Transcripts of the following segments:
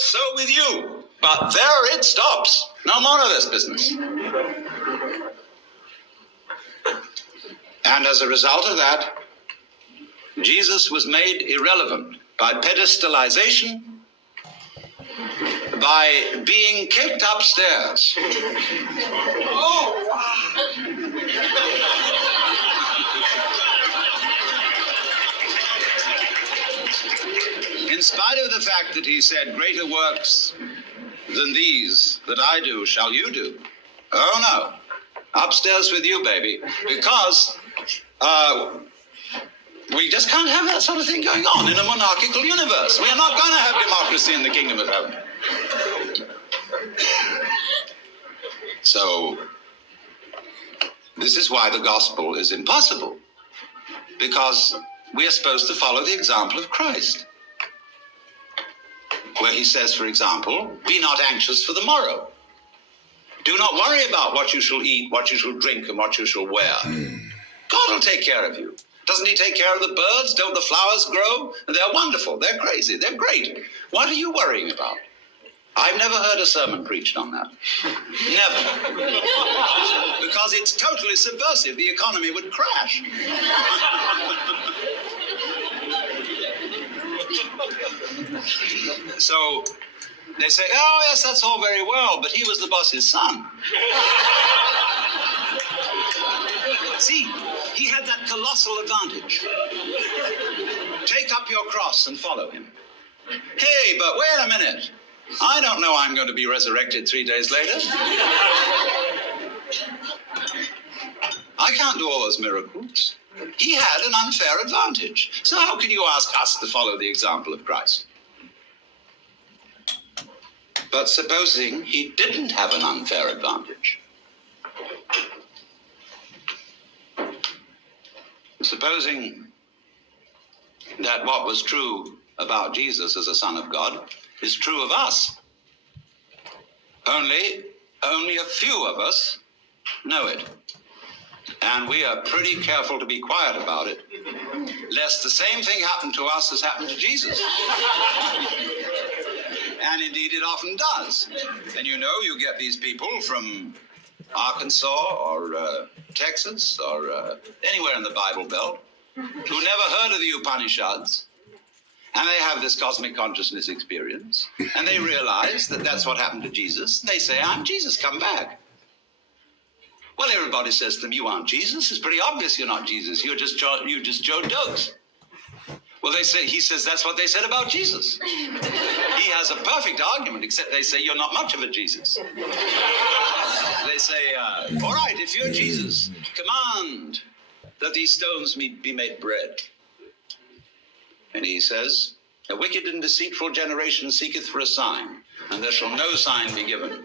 so with you. But there it stops. No more of this business. And as a result of that, Jesus was made irrelevant by pedestalization, by being kicked upstairs. Oh! In spite of the fact that he said, greater works than these that I do shall you do. Oh no, upstairs with you, baby, because we just can't have that sort of thing going on in a monarchical universe. We are not going to have democracy in the kingdom of heaven. So, this is why the gospel is impossible, because we are supposed to follow the example of Christ, where he says, for example, be not anxious for the morrow. Do not worry about what you shall eat, what you shall drink, and what you shall wear. God will take care of you. Doesn't he take care of the birds? Don't the flowers grow? They're wonderful. They're crazy. They're great. What are you worrying about? I've never heard a sermon preached on that. Never. Because it's totally subversive. The economy would crash. So they say, oh, yes, that's all very well, but he was the boss's son. See, he had that colossal advantage. Take up your cross and follow him. Hey, but wait a minute. I don't know I'm going to be resurrected 3 days later. I can't do all those miracles. He had an unfair advantage. So how can you ask us to follow the example of Christ? But supposing he didn't have an unfair advantage. Supposing that what was true about Jesus as a Son of God is true of us. Only a few of us know it. And we are pretty careful to be quiet about it, lest the same thing happen to us as happened to Jesus. And indeed it often does. And you know, you get these people from Arkansas or Texas or anywhere in the Bible Belt who never heard of the Upanishads. And they have this cosmic consciousness experience. And they realize that that's what happened to Jesus. They say, I'm Jesus, come back. Well, everybody says to them, you aren't Jesus. It's pretty obvious you're not Jesus. You're just Joe Dogs. Well, he says that's what they said about Jesus. He has a perfect argument, except they say you're not much of a Jesus. They say, all right, if you're Jesus, command that these stones be made bread. And he says, a wicked and deceitful generation seeketh for a sign, and there shall no sign be given.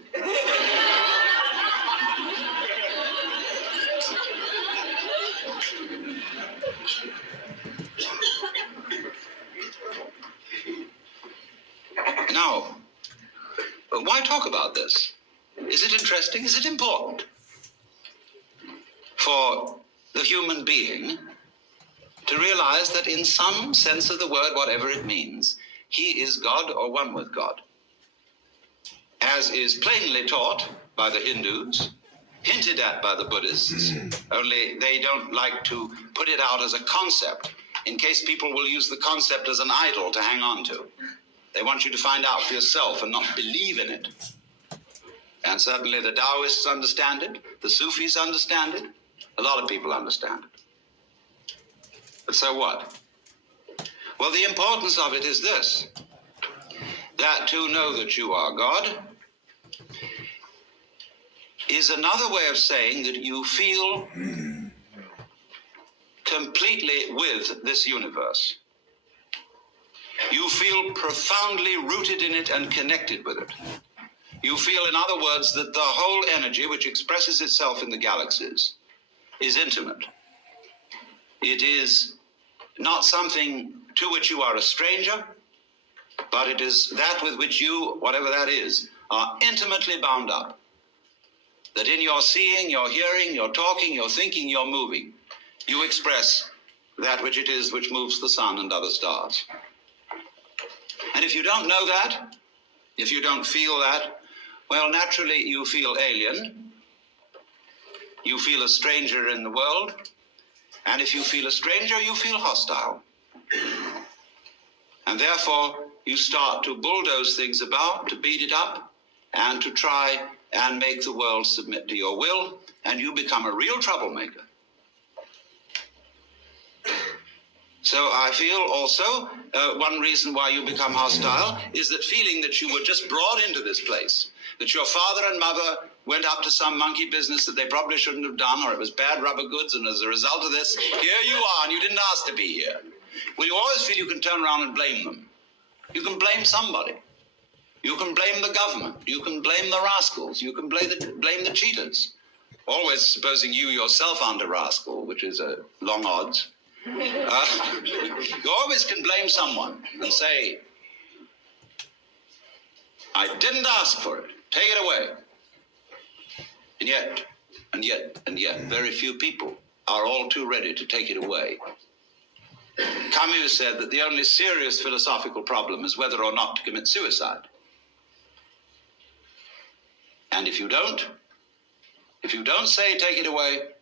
Now, why talk about this? Is it interesting? Is it important for the human being to realize that in some sense of the word, whatever it means, he is God or one with God, as is plainly taught by the Hindus, hinted at by the Buddhists, only they don't like to put it out as a concept, in case people will use the concept as an idol to hang on to. They want you to find out for yourself and not believe in it. And certainly the Taoists understand it, the Sufis understand it, a lot of people understand it. But so what? Well, the importance of it is this, that to know that you are God is another way of saying that you feel completely with this universe. You feel profoundly rooted in it and connected with it. You feel, in other words, that the whole energy which expresses itself in the galaxies is intimate. It is not something to which you are a stranger, but it is that with which you, whatever that is, are intimately bound up. That in your seeing, your hearing, your talking, your thinking, your moving, you express that which it is which moves the sun and other stars. And if you don't know that, If you don't feel that, well, naturally you feel alien. You feel a stranger in the world. And if you feel a stranger, you feel hostile. And therefore, you start to bulldoze things about, to beat it up, and to try and make the world submit to your will, and you become a real troublemaker. So I feel also one reason why you become hostile is that feeling that you were just brought into this place, that your father and mother went up to some monkey business that they probably shouldn't have done, or it was bad rubber goods, and as a result of this, here you are, and you didn't ask to be here. Well, you always feel you can turn around and blame them. You can blame somebody. You can blame the government. You can blame the rascals. You can blame the cheaters. Always supposing you yourself aren't a rascal, which is a long odds. You always can blame someone and say, I didn't ask for it. Take it away. And yet, very few people are all too ready to take it away. Camus said that the only serious philosophical problem is whether or not to commit suicide. And if you don't say take it away,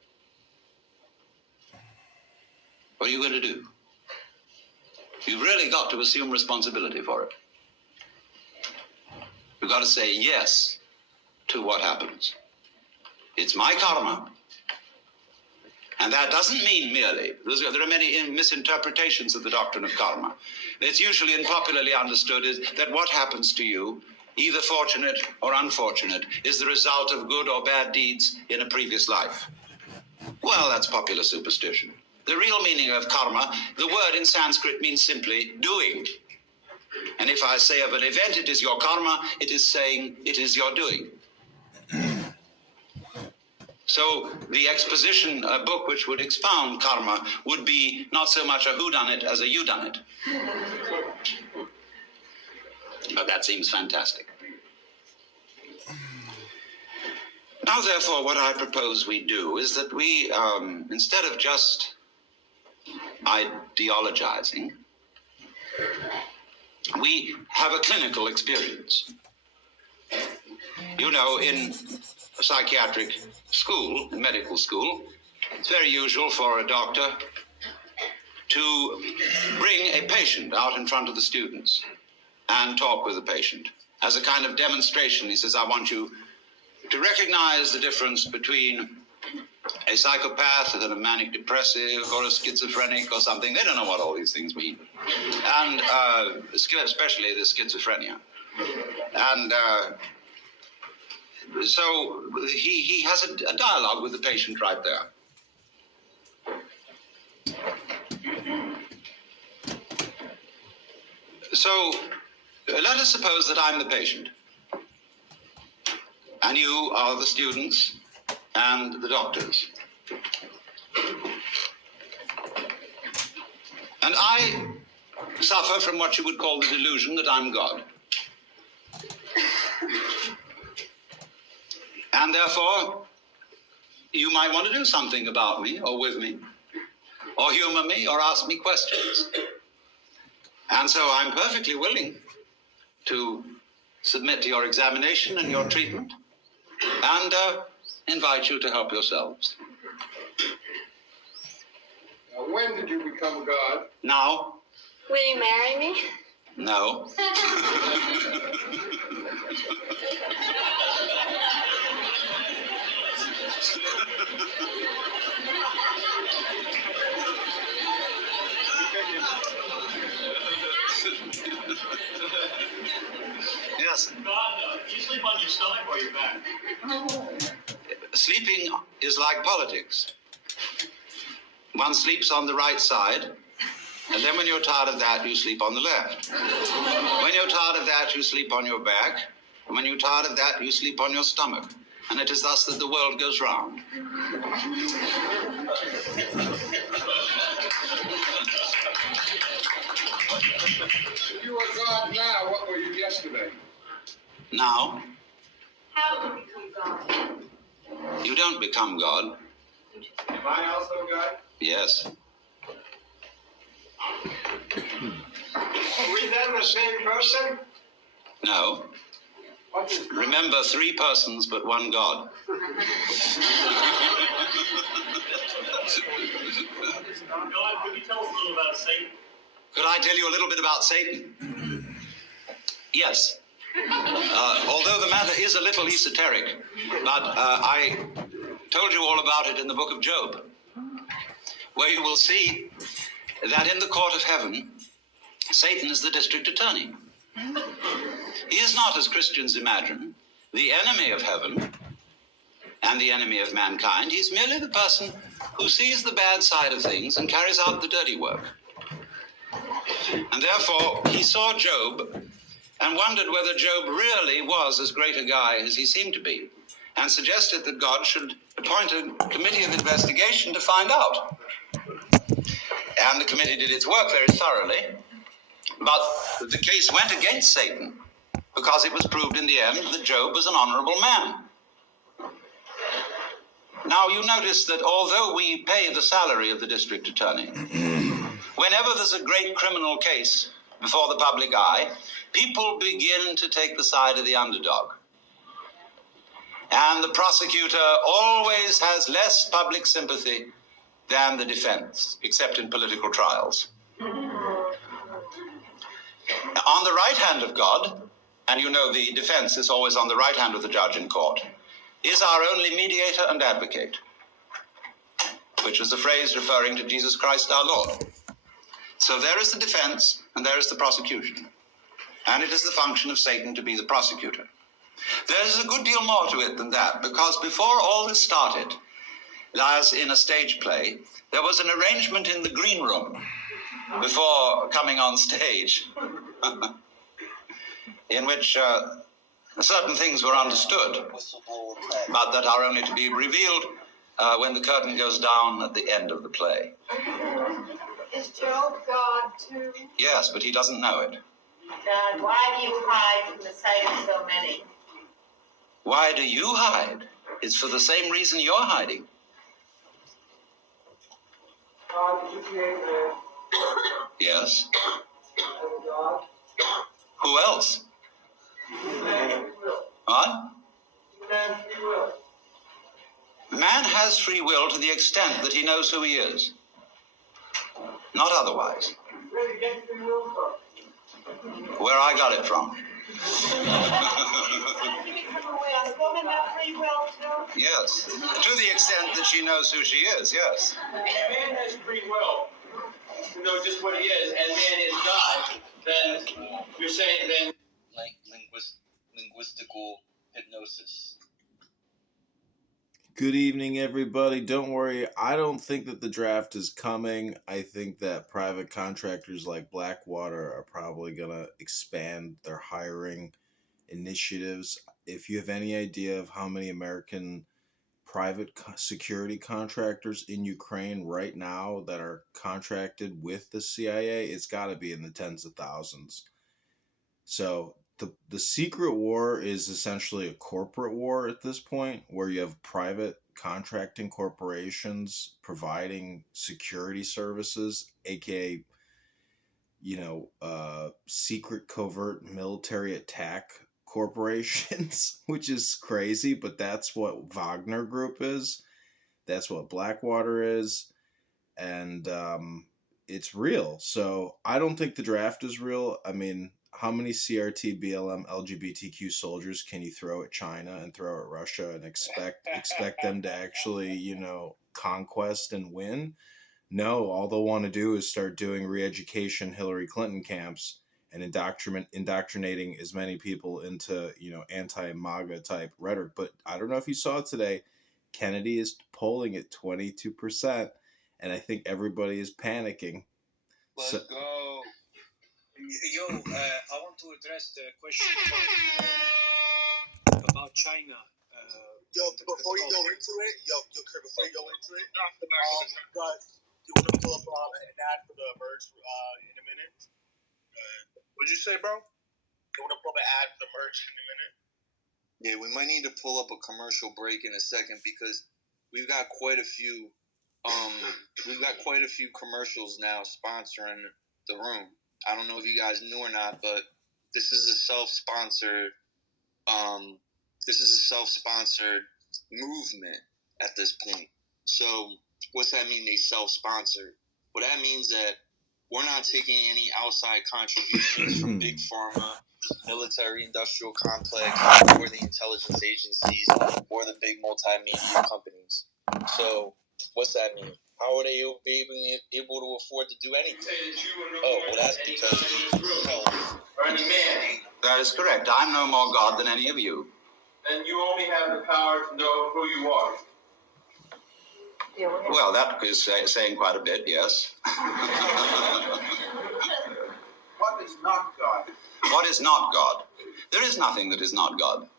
what are you going to do? You've really got to assume responsibility for it. You've got to say yes to what happens. It's my karma. And that doesn't mean merely, there are many misinterpretations of the doctrine of karma. It's usually and popularly understood is that what happens to you, either fortunate or unfortunate, is the result of good or bad deeds in a previous life. Well, that's popular superstition. The real meaning of karma, the word in Sanskrit means simply doing. And if I say of an event, it is your karma, it is saying it is your doing. So the exposition book which would expound karma would be not so much a whodunit as a youdunit. But that seems fantastic. Now, therefore, what I propose we do is that we, instead of just ideologizing, we have a clinical experience. You know, in a psychiatric school, in medical school, it's very usual for a doctor to bring a patient out in front of the students and talk with the patient as a kind of demonstration. He says, I want you to recognize the difference between a psychopath and a manic depressive or a schizophrenic or something. They don't know what all these things mean. And especially the schizophrenia. And so he has a dialogue with the patient right there. So let us suppose that I'm the patient, and you are the students and the doctors. And I suffer from what you would call the delusion that I'm God. And therefore, you might want to do something about me or with me, or humor me or ask me questions. And so I'm perfectly willing to submit to your examination and your treatment and invite you to help yourselves. Now, when did you become God? Now. Will you marry me? No. Yes. God, you sleep on your stomach or your back? Sleeping is like politics. One sleeps on the right side, and then when you're tired of that, you sleep on the left. When you're tired of that, you sleep on your back, and when you're tired of that, you sleep on your stomach. And it is thus that the world goes round. If you are God now, what were you yesterday? Now, How do we become God? you don't become God. Am I also God? Yes. Are we then the same person? No. Remember, 3 persons but one God. God, could you tell us a little about Satan? Could I tell you a little bit about Satan? Yes. Although the matter is a little esoteric, but I told you all about it in the book of Job, where you will see that in the court of heaven, Satan is the district attorney. He is not, as Christians imagine, the enemy of heaven and the enemy of mankind. He's merely the person who sees the bad side of things and carries out the dirty work. And therefore, he saw Job and wondered whether Job really was as great a guy as he seemed to be, and suggested that God should appoint a committee of investigation to find out. And the committee did its work very thoroughly, but the case went against Satan because it was proved in the end that Job was an honorable man. Now, you notice that although we pay the salary of the district attorney, whenever there's a great criminal case before the public eye, people begin to take the side of the underdog. And the prosecutor always has less public sympathy than the defense, except in political trials. On the right hand of God, and you know the defense is always on the right hand of the judge in court, is our only mediator and advocate, which is a phrase referring to Jesus Christ our Lord. So there is the defense and there is the prosecution. And it is the function of Satan to be the prosecutor. There's a good deal more to it than that, because before all this started, as in a stage play, there was an arrangement in the green room before coming on stage in which certain things were understood, but that are only to be revealed when the curtain goes down at the end of the play. Is Job God too? Yes, but he doesn't know it. God, why do you hide from the sight of so many? Why do you hide? It's for the same reason you're hiding. God, did you create man? Yes. And God? Who else? Man free will. What? Man free will. Man has free will to the extent that he knows who he is. Not otherwise. Where did you get free will from? Where I got it from. How did you become aware? Does a woman have free will too? Yes. To the extent that she knows who she is, yes. Man has free will to know just what he is, and man is God. Then you're saying then linguistical hypnosis. Good evening, everybody. Don't worry, I don't think that the draft is coming. I think that private contractors like Blackwater are probably going to expand their hiring initiatives. If you have any idea of how many American private security contractors in Ukraine right now that are contracted with the CIA, it's got to be in the tens of thousands. So the secret war is essentially a corporate war at this point, where you have private contracting corporations providing security services, aka, secret covert military attack corporations, which is crazy, but that's what Wagner Group is. That's what Blackwater is. And it's real. So I don't think the draft is real. I mean, how many CRT, BLM, LGBTQ soldiers can you throw at China and throw at Russia and expect them to actually, conquest and win? No, all they'll want to do is start doing re-education Hillary Clinton camps and indoctrinating as many people into, anti-MAGA type rhetoric. But I don't know if you saw it today, Kennedy is polling at 22%, and I think everybody is panicking. Let's go. Yo, I want to address the question about China. Before you go into it, Kurt, but you want to pull up an ad for the merge in a minute? What'd you say, bro? You want to pull up an ad for the merge in a minute? Yeah, we might need to pull up a commercial break in a second because we've got quite a few commercials now sponsoring the room. I don't know if you guys knew or not, but this is a self-sponsored movement at this point. So what's that mean, they self-sponsored? Well, that means that we're not taking any outside contributions from big pharma, military industrial complex, or the intelligence agencies, or the big multimedia companies. So what's that mean? How are they able to afford to do anything? Oh, well, that's because or any man. That is correct. I'm no more God than any of you. And you only have the power to know who you are. Well, that is saying quite a bit, yes. What is not God? What is not God? There is nothing that is not God.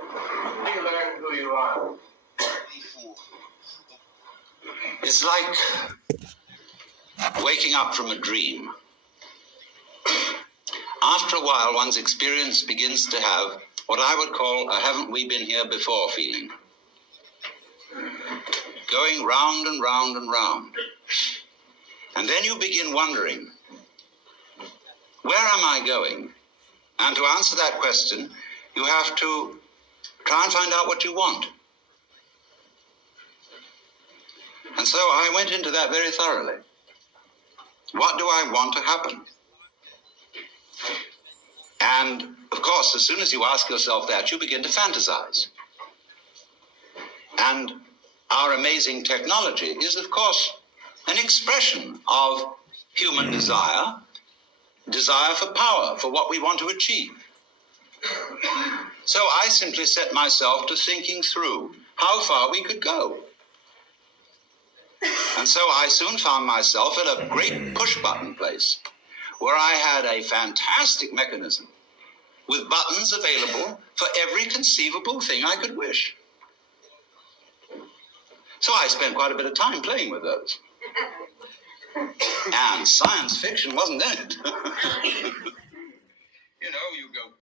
How do you learn who you are? It's like waking up from a dream. After a while, one's experience begins to have what I would call a haven't we been here before feeling. Going round and round and round. And then you begin wondering, where am I going? And to answer that question, you have to try and find out what you want. And so I went into that very thoroughly. What do I want to happen? And, of course, as soon as you ask yourself that, you begin to fantasize. And our amazing technology is, of course, an expression of human desire for power, for what we want to achieve. So I simply set myself to thinking through how far we could go. And so I soon found myself at a great push-button place where I had a fantastic mechanism with buttons available for every conceivable thing I could wish. So I spent quite a bit of time playing with those. And science fiction wasn't in it. You know, you go